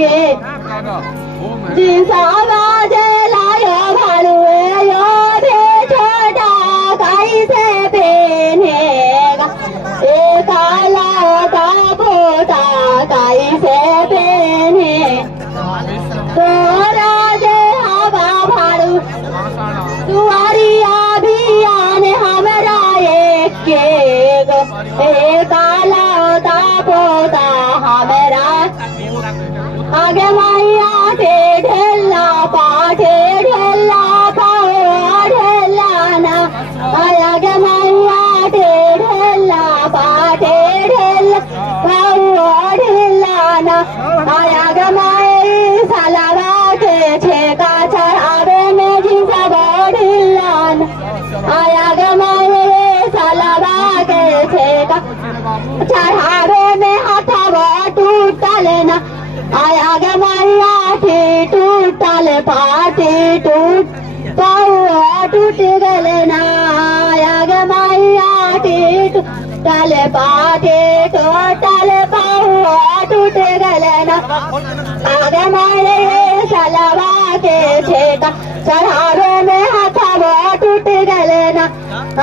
के बाजे लायो भालुए यो भी छोटा कैसे पहनेगा काला का पोता कैसे पहने तो राजे हवा भालू तुम्हारी अभियान हमारा एक काला का पोता हमारा आगे मैया के ढेला पाठे ढेला पाओ ढेला ना आगे मैया के ढेला पाठे ढेला पाओ ढेला ना आगे माई सलावा के छेका चढ़ावे में जिनसा ढेला ना आगे माई सलावा के छेका चढ़ावे में हथवा टूटल ना आया गे मैया टूटल पाटे टूट पाओ टूट गले ना आया गे मैया टूटल पाटे टूटल पाओ टूट गले ना आगे मैया सलवा के छेका चढ़ावे में हथवा टूट गले ना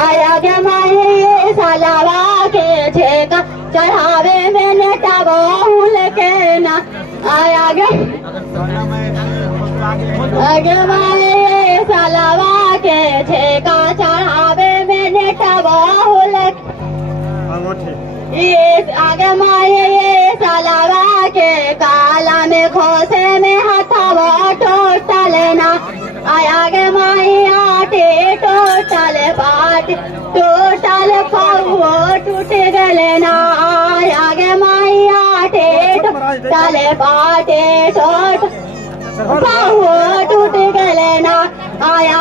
आया गे मैया सलवा के छेका चढ़ावे में नेटावा हुल के ना आया आगे माए सलवा के छेका चढ़ावे में नेटावा हुल आगे माए सलवा के काला में खोसे में हथवा टोटल ना आगे माया टोटल पाट टोटल पाओ टूट गले ना आगे माया टोटल पाटे टोट पाओ टूट गले ना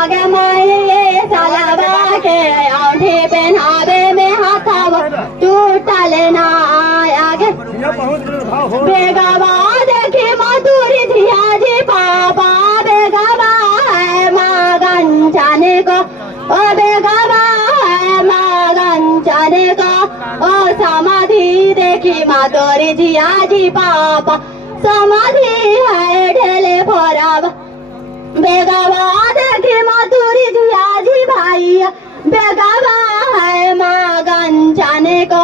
आगे माए सलवा के औंठी पहनावे में हथवा टूटल ना आगे बेगवा देखी मधुरी धिया जी पापा बेगवा है माँ गंजाने को ओ बेगवा है माँ गंजाने को ओ समाधि देखी मधुरी धिया जी पापा समाधि है ढेले फोराव बेगवा देखी मधुरी धिया जी भाई बेगवा है माँ गंजाने को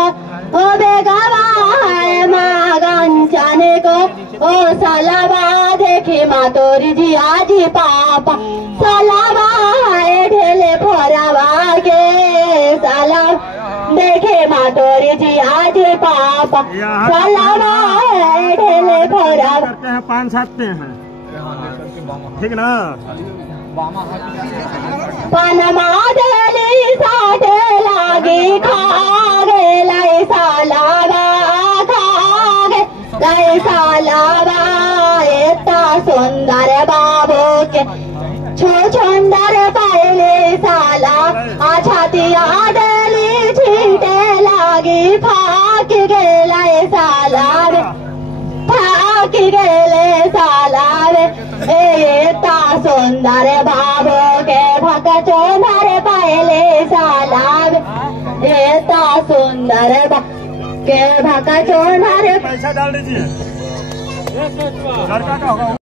ओ बेगवा है माँ गंजाने को ओ सलवा देखी मातोरी जी आजी पापा सलवा है ढेले फोरावा के सलव देखे मातोरी जी आजी पापा सलवा है ढेले फोरावा पान छापते हैं ठीक ना पनमा देली साथे लागी खागे लाई सालावा खागे लाई सालावा इतना सुंदर बाबू के सुंदर पहले साला छातिया देली छीटे लागी फाक गेले सालावे फाक गेले सालावे इतना सुंदर बाबू के भक चोनर पहले सालावे इतना सुंदर के भक चोनर पैसा डाल दीजिए लड़का का होगा।